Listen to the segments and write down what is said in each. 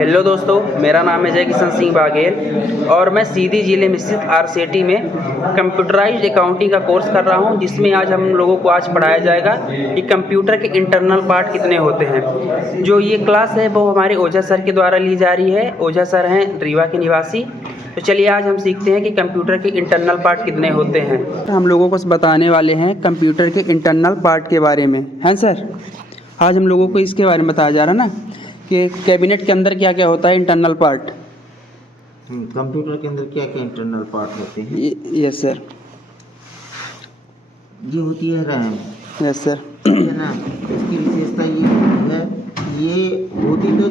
Hello दोस्तों, मेरा नाम है जय किशन सिंह बाघेल और मैं सीधी जिले में स्थित आरसीटी में कंप्यूटराइज्ड अकाउंटिंग का कोर्स कर रहा हूं, जिसमें आज हम लोगों को पढ़ाया जाएगा कि कंप्यूटर के इंटरनल पार्ट कितने होते हैं। जो ये क्लास है वो हमारे ओझा सर के द्वारा ली जा रही है। ओझा सर हैं रीवा के निवासी। तो चलिए आज हम सीखते हैं कि कंप्यूटर के इंटरनल पार्ट कितने होते हैं। हम लोगों को बताने वाले हैं कंप्यूटर के इंटरनल पार्ट के बारे में। हैं सर, आज हम लोगों को इसके बारे में बताया जा रहा है ना कि कैबिनेट के अंदर क्या क्या होता है इंटरनल पार्ट। कंप्यूटर के अंदर क्या क्या इंटरनल पार्ट होते हैं? Yes sir. ये होती है रैम। Yes sir. है ना, इसकी विशेषता ये होती है, ये होती तो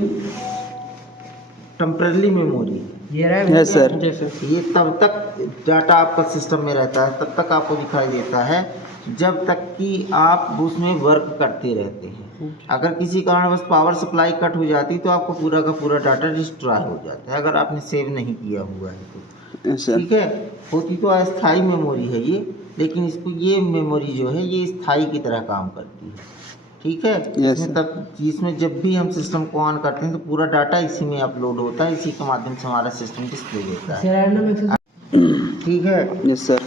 टेम्पररी मेमोरी। ये रैम। Yes sir. ये तब तक डाटा आपका सिस्टम में रहता है, तब तक आपको दिखाई देता है जब तक कि आप उसमें वर्क करते रहते हैं। अगर किसी कारणवश पावर सप्लाई कट हो जाती तो आपको पूरा का पूरा डाटा डिस्ट्रॉय हो जाता है, अगर आपने सेव नहीं किया हुआ है तो। ठीक है, होती तो अस्थाई मेमोरी है ये, लेकिन इसको ये मेमोरी जो है ये स्थायी की तरह काम करती है। ठीक है, इसमें जब भी हम सिस्टम को ऑन करते हैं तो पूरा डाटा इसी में अपलोड होता है, इसी के माध्यम से हमारा सिस्टम डिस्प्ले होता है। ठीक है। Yes sir.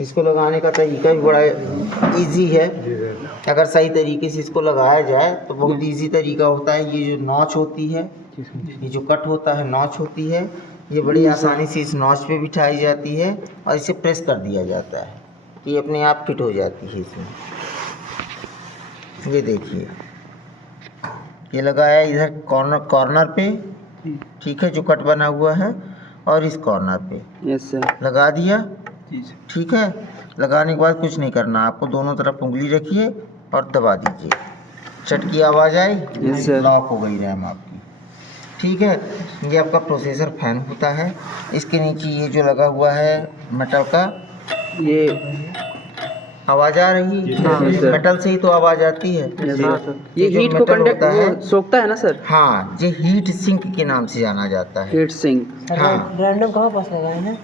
इसको लगाने का तरीका भी बड़ा इजी है। अगर सही तरीके से इसको लगाया जाए तो बहुत इजी तरीका होता है। ये जो नॉच होती है, ये जो कट होता है नॉच होती है, ये बड़ी आसानी से इस नॉच पे बिठाई जाती है और इसे प्रेस कर दिया जाता है, ये अपने आप फिट हो जाती है इसमें। ये देखिए, ये लगाया इधर कॉर्नर पे, ठीक है, जो कट बना हुआ है, और इस कॉर्नर पे यस सर लगा दिया। ठीक है, लगाने के बाद कुछ नहीं करना, आपको दोनों तरफ उंगली रखिए और दबा दीजिए, चट की आवाज़ आई, लॉक हो गई रैम आपकी। ठीक है, ये आपका प्रोसेसर फैन होता है। इसके नीचे ये जो लगा हुआ है मेटल का, ये आवाज़ आ रही है, मेटल से ही तो आवाज़ आती है। ये हीट को कंडक्ट है, सोखता है ना सर? हाँ, ये हीट सिंक के नाम से जाना जाता है। Heat sink. हाँ, रैंडम कहाँ पास लगा है ना?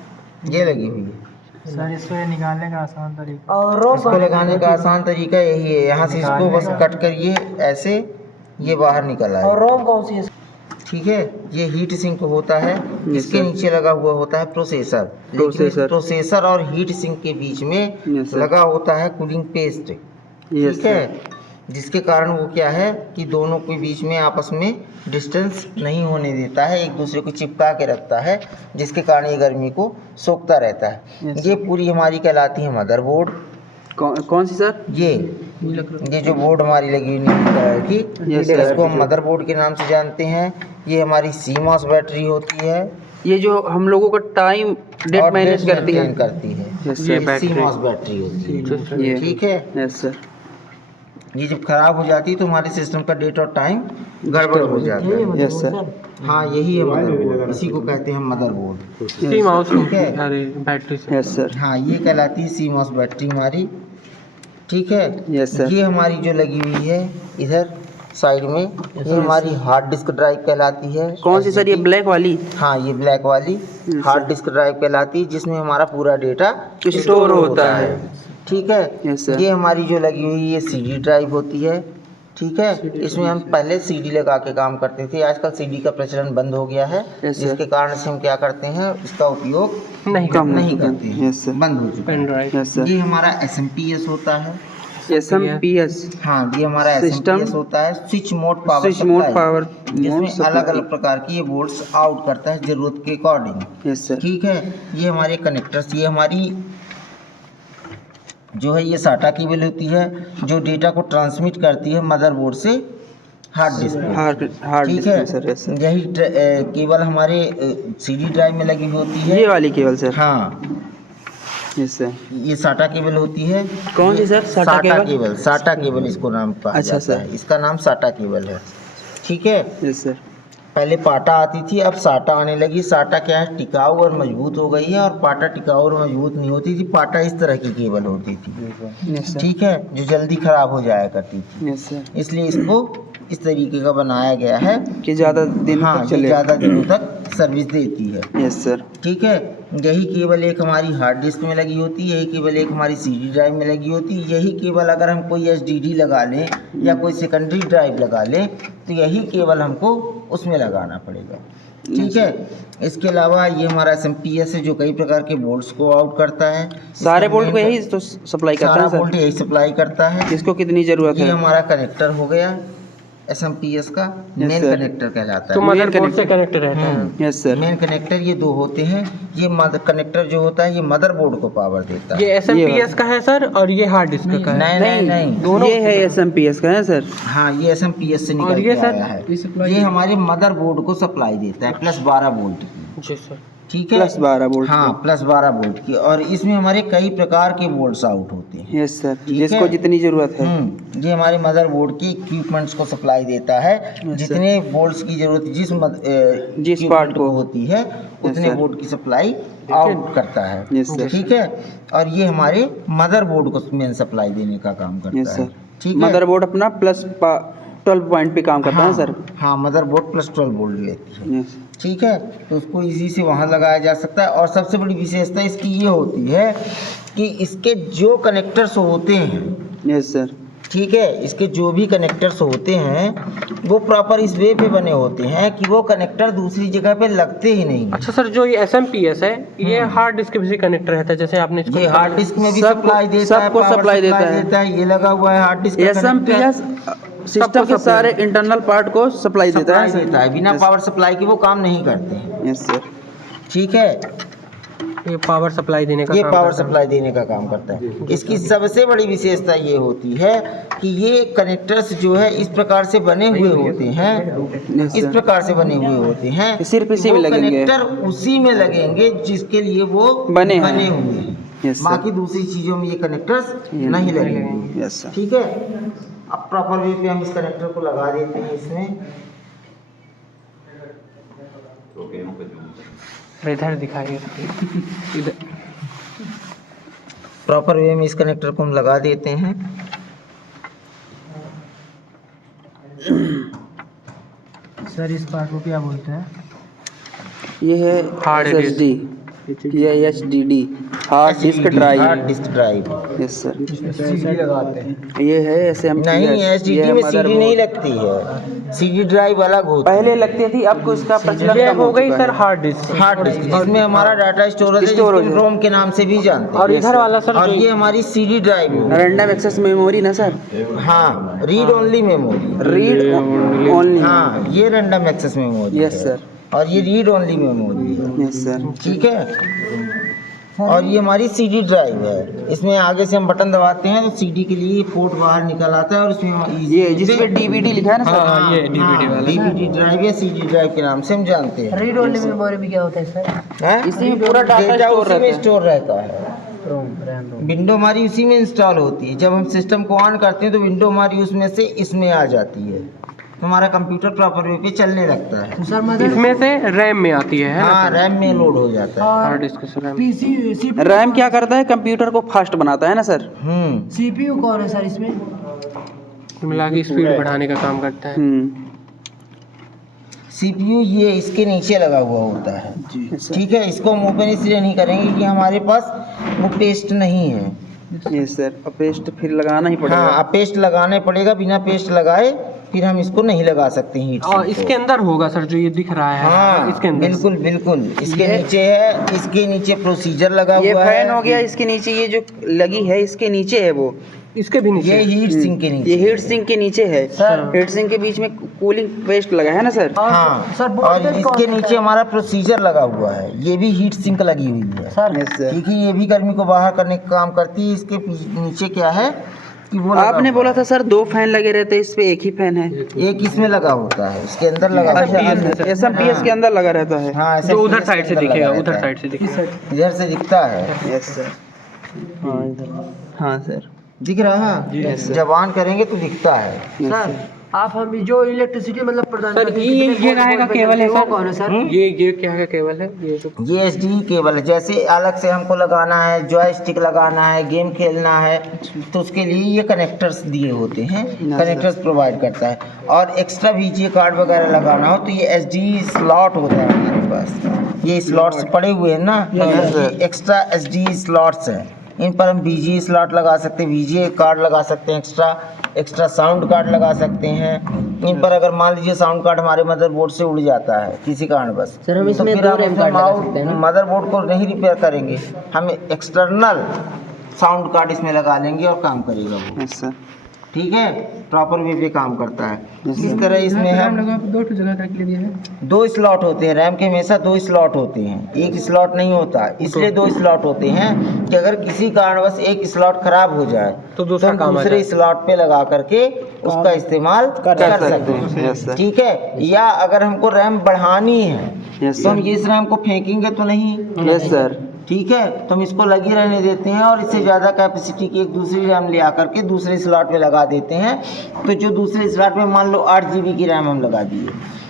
ये लगी हुई है सर। इसको निकालने का आसान तरीका, और इसको लगाने का आसान तरीका यही है, यहाँ से इसको बस कट करिए ऐसे, ये बाहर निकल आए। और रोम कौन सी है? ठीक है, ये हीट सिंक होता है, इसके नीचे लगा हुआ होता है प्रोसेसर। प्रोसेसर और हीट सिंक के बीच में लगा होता है कूलिंग पेस्ट। ठीक है, जिसके कारण वो क्या है कि दोनों के बीच में आपस में डिस्टेंस नहीं होने देता है, एक दूसरे को चिपका के रखता है, जिसके कारण ये गर्मी को सोखता रहता है। ये पूरी हमारी कहलाती है मदरबोर्ड। कौन सी सर? ये जो बोर्ड हमारी लगी हुई नीली कलर की, इसको हम मदरबोर्ड के नाम से जानते हैं। ये हमारी CMOS बैटरी होती है, ये जो हम लोगों का टाइम डेट मैनेज करती है। ये CMOS बैटरी होती है। ठीक है। Yes sir. ये जब खराब हो जाती है तो हमारे सिस्टम का डेट और टाइम गड़बड़ हो जाता है। Yes sir. हाँ, यही है मदरबोर्ड, इसी को कहते हैं मदरबोर्ड। ठीक है, बैटरी। Yes sir. हाँ, ये कहलाती है CMOS बैटरी हमारी। ठीक है। Yes sir. ये हमारी जो लगी हुई है इधर साइड में, ये हमारी हार्ड डिस्क ड्राइव कहलाती है। कौन सी सर? ये ब्लैक वाली? हाँ, ये ब्लैक वाली हार्ड डिस्क ड्राइव कहलाती है, जिसमें हमारा पूरा डेटा स्टोर होता है। ठीक है। Yes sir. ये हमारी जो लगी हुई ये CD ड्राइव होती है। ठीक है, इसमें हम पहले CD लगा के काम करते थे, आजकल CD का प्रचलन बंद हो गया है, जिसके कारण से हम क्या करते हैं, इसका उपयोग नहीं करते हैं, बंद हो चुका है। ये हमारा SMPS होता है। SMPS। हाँ, ये हमारा SMPS होता है, स्विच मोड पावर, जिसमें अलग अलग प्रकार की ये बोर्ड्स आउट करता है जरूरत के अकॉर्डिंग। Yes sir. ठीक है, ये हमारे कनेक्टर्स, ये हमारी जो है ये SATA केबल होती है, जो डेटा को ट्रांसमिट करती है मदरबोर्ड से हार्ड डिस्क। ठीक है, यही केबल हमारे CD ड्राइव में लगी होती है, ये वाली केबल सर? हाँ, यस सर। ये SATA केबल होती है। कौन सी सर? SATA केबल इसको नाम कहा जाता है, इसका नाम SATA केबल है। ठीक है। Yes sir. पहले पाटा आती थी, अब साटा आने लगी। साटा क्या है, टिकाऊ और मजबूत हो गई है, और पाटा टिकाऊ और मजबूत नहीं होती थी। पाटा इस तरह की केबल होती थी। ठीक है, जो जल्दी खराब हो जाया करती थी। इसलिए इसको इस तरीके का बनाया गया है कि ज़्यादा दिन तक चले, ज़्यादा दिनों तक सर्विस देती है। Yes sir. ठीक है, यही केबल एक हमारी हार्ड डिस्क में लगी होती है, यही केबल एक हमारी सीडी ड्राइव में लगी होती है। यही केबल अगर हम कोई एसडीडी लगा लें या कोई सेकेंडरी ड्राइव लगा लें तो यही केबल हमको उसमें लगाना पड़ेगा, ठीक है। इसके अलावा ये हमारा एसएमपीएस है जो कई प्रकार के बोल्ट्स को आउट करता है। सारे बोल्ट को यही तो सप्लाई करता है सारा सर? बोल्ट यही सप्लाई करता है। इसको कितनी ज़रूरत ये है? हमारा कनेक्टर हो गया एसएमपीएस का, मेन sir. कनेक्टर कहलाता तो है। मदरबोर्ड से कनेक्ट रहता है। Yes sir. मेन कनेक्टर ये दो होते हैं। ये कनेक्टर जो होता है ये मदरबोर्ड को पावर देता है। ये एसएमपीएस का है सर और ये हार्ड डिस्क का है। नहीं, दोनों ये है एसएमपीएस का है सर। हाँ, ये एसएमपीएस से निकल और के ये सर? आया है। ये हमारे मदरबोर्ड को सप्लाई देता है प्लस 12 वोल्ट की, जी सर। ठीक है। Plus 12 volt. हाँ, प्लस 12 वोल्ट की। और इसमें हमारे कई प्रकार के बोल्ट्स आउट होते हैं। यस सर, ठीक जिसको है। जितनी ज़रूरत है। ये हमारे मदरबोर्ड की इक्विपमेंट्स को सप्लाई देता है। जितने बोल्ट्स की जरूरत जिस जिस पार्ट को होती है उतने sir. बोर्ड की सप्लाई आउट करता है, Yes, sir. ठीक है। और ये हमारे मदरबोर्ड को मेन सप्लाई देने का काम करता यस है, सर। ठीक है। मदरबोर्ड अपना प्लस 12 पॉइंट पे काम करता है सर। हाँ, मदरबोर्ड प्लस 12 वोल्ट लेती है, यस। ठीक है। तो उसको इजी से वहाँ लगाया जा सकता है। और सबसे बड़ी विशेषता इसकी ये होती है कि इसके जो कनेक्टर्स होते हैं, यस सर। ठीक है, इसके जो भी कनेक्टर्स होते हैं वो प्रॉपर इस वे पे बने होते हैं कि वो कनेक्टर दूसरी जगह पे लगते ही नहीं। अच्छा सर, जो ये एसएमपीएस है ये हार्ड डिस्क के भी कनेक्ट रहता है, जैसे आपने इसको ये हार्ड डिस्क में भी सबको- सप्लाई देता है, सबको पावर सप्लाई देता है। ये लगा हुआ है हार्ड डिस्क का एसएमपीएस सिस्टम के सारे इंटरनल पार्ट को सप्लाई देता है। देता है। बिना पावर सप्लाई के वो काम नहीं करते हैं, यस सर। ठीक है। ये पावर सप्लाई देने का ये काम पावर करता है। सप्लाई देने का काम करता है। इसकी सबसे बड़ी विशेषता ये होती है कि ये कनेक्टर्स जो है इस प्रकार से बने हुए होते हैं, Yes, इस sir. प्रकार से बने हुए होते हैं। सिर्फ इसी में वो लगेंगे। कनेक्टर उसी में लगेंगे जिसके लिए वो बने हैं। हुए हैं। Yes, sir. बाकी दूसरी चीजों में ये कनेक्टर्स नहीं लगेंगे, यस सर। ठीक है। अब प्रॉपर वे पे हम इस कनेक्टर को लगा देते हैं इसमें। इधर दिखाइए इधर। प्रॉपर वे में इस कनेक्टर को हम लगा देते हैं। सर इस पार्ट को क्या बोलते हैं? ये है Hard SSD, ये HDD, hard disk drive. Hard disk drive. Yes sir. CD लगाते हैं। ये है SMPS। नहीं, एसडीडी में सीडी नहीं लगती है, सीडी ड्राइव अलग होती है। पहले लगती थी, अब इसका प्रचलन ये कम हो गई चुका सर है। Hard disk. हार्ड डिस्क जिसमें हमारा डाटा स्टोरेज है, Storage जिसको है। रोम के नाम से भी जानते हैं। और इधर वाला सर और जो- ये हमारी सीडी ड्राइव है। रैंडम एक्सेस मेमोरी ना सर, हाँ, read only memory. Read only. हाँ, ये random access memory yes sir. और ये रीड ओनली मेमोरी है, यस सर। ठीक है। और ये हमारी सीडी ड्राइव है। इसमें आगे से हम बटन दबाते हैं तो सीडी के लिए पोर्ट बाहर निकल आता है और इसमें ये जिसपे DVD लिखा है ना सर। हाँ, ये DVD वाला। DVD ड्राइव या सीडी ड्राइव के नाम से हम जानते हैं। रीड ओनली मेमोरी में क्या होता है सर? हैं? इसी में पूरा डाटा डेटा स्टोर उसी में रहता है। स्टोर रहता है। रैम। विंडो हमारी उसी में इंस्टॉल होती है। जब हम सिस्टम को ऑन करते हैं तो विंडो हमारी उसमें से इसमें आ जाती है, तो हमारा कंप्यूटर प्रॉपर वे पे चलने लगता है। इसमें से रैम में आती है ना? हाँ, रैम में लोड हो जाता है। हार्ड डिस्क से रैम। रैम क्या करता है, कंप्यूटर को फास्ट बनाता है ना सर। सीपीयू कौन है सर इसमें? मिला के स्पीड बढ़ाने का काम करता है। सीपीयू ये इसके नीचे लगा हुआ होता है, जी ठीक है। इसको हम ओपन इसलिए नहीं करेंगे कि हमारे पास वो पेस्ट नहीं है। Yes sir. अब पेस्ट फिर लगाना ही पड़ेगा। हाँ, अब पेस्ट लगाने पड़ेगा। बिना पेस्ट लगाए फिर हम इसको नहीं लगा सकते हीट और इसके अंदर होगा सर जो ये दिख रहा है। हाँ, इसके अंदर बिल्कुल बिल्कुल। इसके नीचे है, इसके नीचे प्रोसीजर लगा ये हुआ फैन है। हो गया, इसके नीचे ये जो लगी है इसके नीचे है वो। इसके भी नीचे ये हीट सिंक के नीचे। ये हीट सिंक के नीचे है सर। हीट सिंक के बीच में कूलिंग पेस्ट लगा है ना सर। हाँ, सर, और voltage इसके कौन नीचे हमारा प्रोसीजर लगा हुआ है। ये भी हीट सिंक लगी हुई है, सर यस सर। ठीक है। ये भी गर्मी को बाहर करने का काम करती है। इसके नीचे क्या है कि वो लगा आपने हुआ बोला था सर 2 फैन लगे रहते हैं, इस पे एक ही फैन है। है। एक इसमें लगा होता है, इसके अंदर लगा होता है। SMPS के अंदर लगा रहता है। हाँ, जो उधर SMPS साइड से के अंदर दिखेगा, लगा उधर रहता है। साइड से दिखेगा। इधर से दिखता है, यस सर। हाँ इधर। हाँ सर। दिख रहा है। जब ऑन करेंगे तो दिखता है। Yes sir. आप हम जो इलेक्ट्रिसिटी मतलब प्रदान सर करते हैं, ये कितने काहे का वोल्ट केबल है वो सर? कौन है सर? ये क्या का केबल है? ये जो ये एसडी केबल है। जैसे अलग से हमको लगाना है, जॉयस्टिक लगाना है, गेम खेलना है, तो उसके लिए ये कनेक्टर्स दिए होते हैं, कनेक्टर्स प्रोवाइड करता है। और एक्स्ट्रा वीजीए कार्ड वगैरह लगाना हो तो ये एसडी स्लॉट होता है हमारे पास। ये स्लॉट्स पड़े हुए हैं ना, ये एक्स्ट्रा SD स्लॉट्स हैं। इन पर हम VGA स्लॉट लगा सकते हैं, VGA कार्ड लगा सकते हैं, एक्स्ट्रा साउंड कार्ड लगा सकते हैं। इन पर अगर मान लीजिए साउंड कार्ड हमारे मदरबोर्ड से उड़ जाता है किसी कारणवश, सर हम तो इसमें फिर दो हम रैम कार्ड लगा सकते हैं ना? मदरबोर्ड को नहीं रिपेयर करेंगे, हम एक्सटर्नल साउंड कार्ड इसमें लगा लेंगे और काम करेगा वो। Yes sir. ठीक है, प्रॉपर वे पे काम करता है। इस तरह इसमें है 2 स्लॉट होते हैं, रैम के हमेशा 2 स्लॉट होते हैं, एक स्लॉट नहीं होता। इसलिए 2 स्लॉट होते हैं कि अगर किसी कारणवश एक स्लॉट खराब हो जाए तो तो दूसरा हम काम आ दूसरे जाए। स्लॉट पे लगा करके उसका इस्तेमाल कर सकते हैं। Yes sir. ठीक है, या अगर हमको रैम बढ़ानी है यस तो हम सर। इस रैम को फेंकेंगे तो नहीं, यस सर। ठीक है, तो हम इसको लगी रहने देते हैं और इससे ज़्यादा कैपेसिटी की एक दूसरी रैम ले आकर के दूसरे स्लॉट में लगा देते हैं। तो जो दूसरे स्लॉट में मान लो 8 GB की रैम हम लगा दिए,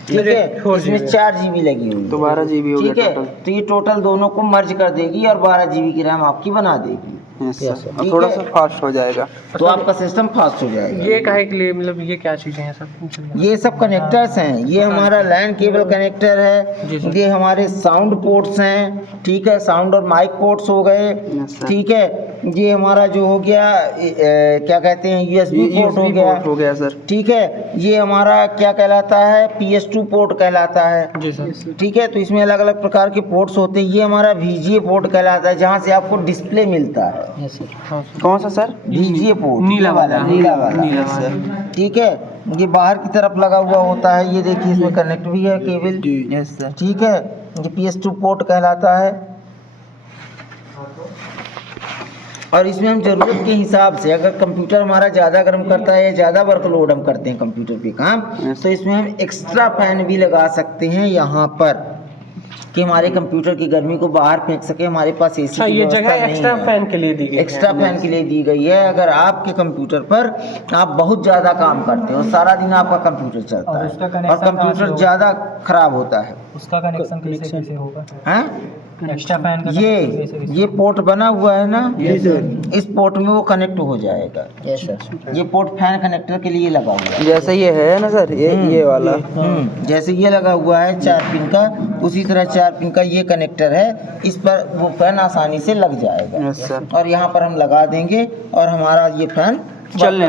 ठीक है, इसमें 4 GB लगी हुई है, तो 12 GB हो गया ठीक है, टोटल। तो ये टोटल दोनों को मर्ज कर देगी और 12 GB की रैम आपकी बना देगी। Yes sir. और ठीक थोड़ा है। सा फास्ट हो जाएगा। तो आपका सिस्टम फास्ट हो जाएगा। ये काहे के लिए, मतलब ये क्या चीज़ें हैं सब? ये सब कनेक्टर्स हैं, ये हमारा लैन केबल कनेक्टर है, जी सर। ये हमारे साउंड पोर्ट्स हैं, ठीक है, साउंड और माइक पोर्ट्स हो गए, Yes, sir. ठीक है, ये हमारा जो हो गया क्या कहते हैं USB पोर्ट हो USB गया, पोर्ट हो गया सर। ठीक है, ये हमारा क्या कहलाता है PS2 पोर्ट कहलाता है, जी सर। ठीक है, तो इसमें अलग अलग प्रकार के पोर्ट्स होते हैं। ये हमारा VGA पोर्ट कहलाता है, जहाँ से आपको डिस्प्ले मिलता है। Yes sir. हाँ कौन सा सर? VGA पोर्ट नीला वाला। नीला वाला, नीला यस वाला। सर। ठीक है, ये बाहर की तरफ लगा हुआ होता है, ये देखिए इसमें कनेक्ट भी है केबल, यस सर। ठीक है, ये PS2 पोर्ट कहलाता है। और इसमें हम ज़रूरत के हिसाब से, अगर कंप्यूटर हमारा ज़्यादा गर्म करता है या ज़्यादा वर्कलोड हम करते हैं कंप्यूटर पे काम, तो इसमें हम एक्स्ट्रा फैन भी लगा सकते हैं यहाँ पर, कि हमारे कंप्यूटर की गर्मी को बाहर फेंक सके। हमारे पास AC अच्छा, की ये व्यवस्था जगह नहीं एक्स्ट्रा है। फैन के लिए दी गई है। एक्स्ट्रा फैन के लिए दी गई है। अगर आपके कंप्यूटर पर आप बहुत ज़्यादा काम करते हो और सारा दिन आपका कंप्यूटर चलता है और कंप्यूटर ज़्यादा खराब होता है, उसका कनेक्शन कैसे होगा? हैं? एक्स्ट्रा फैन का ये पोर्ट बना हुआ है ना, इस पोर्ट में वो कनेक्ट हो जाएगा। Yes sir. ये पोर्ट फैन कनेक्टर के लिए लगा हुआ है। जैसे ये है ना सर, ये वाला। जैसे ये लगा हुआ है 4 पिन का, उसी तरह 4 पिन का ये कनेक्टर है, इस पर वो फैन आसानी से लग जाएगा। Yes sir. और यहाँ पर हम लगा देंगे और हमारा ये फैन चलने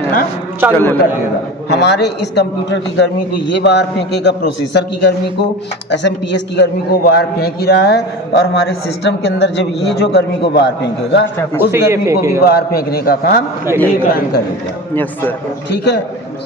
चालू कर देगा। हमारे इस कंप्यूटर की गर्मी को ये बाहर फेंकेगा, प्रोसेसर की गर्मी को, SMPS की गर्मी को बाहर फेंक ही रहा है, और हमारे सिस्टम के अंदर जब ये जो गर्मी को बाहर फेंकेगा, उस ये गर्मी को भी फेंकेगा। बाहर फेंकने का काम ये फैन करेगा। Yes sir. ठीक है,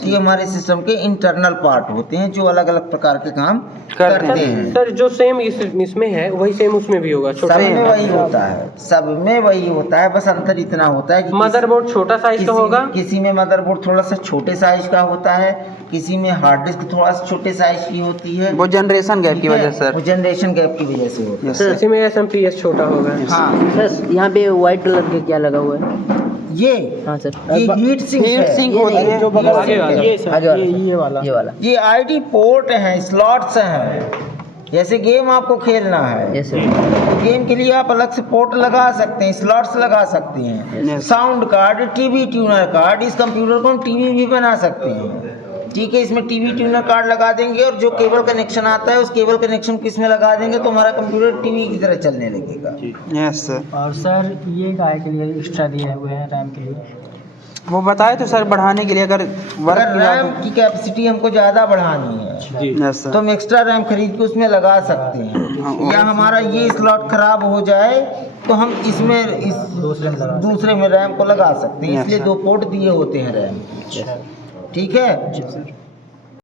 ये हमारे सिस्टम के इंटरनल पार्ट होते हैं जो अलग अलग प्रकार के काम करते हैं। सर जो सेम इसमें है वही सेम उसमें भी होगा? सब में वही होता है, सब में वही होता है, बस अंतर इतना होता है कि मदरबोर्ड छोटा साइज का होगा, किसी में मदरबोर्ड थोड़ा सा छोटे साइज का होता है, किसी में हार्ड डिस्क थोड़ा सा छोटे साइज की होती है। वो जनरेशन गैप की वजह से वो सर। जनरेशन गैप की वजह से होता है। Yes sir. इसी में SMPS छोटा होगा। हाँ, सर यहाँ पे व्हाइट कलर के क्या लगा हुआ है? ये हाँ सर। हीट सिंक हीट है। सिंक होती है। जो बगल आगे वाला। ये वाला। ये वाला। ये ID पोर्ट है, स्लॉट्स हैं। जैसे गेम आपको खेलना है, यस सर। तो गेम के लिए आप अलग से पोर्ट लगा सकते हैं, स्लॉट्स लगा सकते हैं। Yes. Sound card, TV tuner card, इस कंप्यूटर को हम टीवी भी बना सकते हैं। ठीक है, इसमें टीवी ट्यूनर कार्ड लगा देंगे और जो केबल कनेक्शन आता है उस केबल कनेक्शन को इसमें लगा देंगे तो हमारा कंप्यूटर टीवी की तरह चलने लगेगा। Yes sir. और सर ये गाय के लिए एक्स्ट्रा दिए हुए हैं रैम के लिए? वो बताए तो सर, बढ़ाने के लिए अगर अगर रैम की कैपेसिटी हमको ज़्यादा बढ़ानी है यस तो सर। हम एक्स्ट्रा रैम खरीद के उसमें लगा सकते हैं, या हमारा ये स्लॉट खराब हो जाए तो हम इसमें दूसरे में रैम को लगा सकते हैं। Yes, इसलिए sir. 2 पोर्ट दिए होते हैं रैम। ठीक है,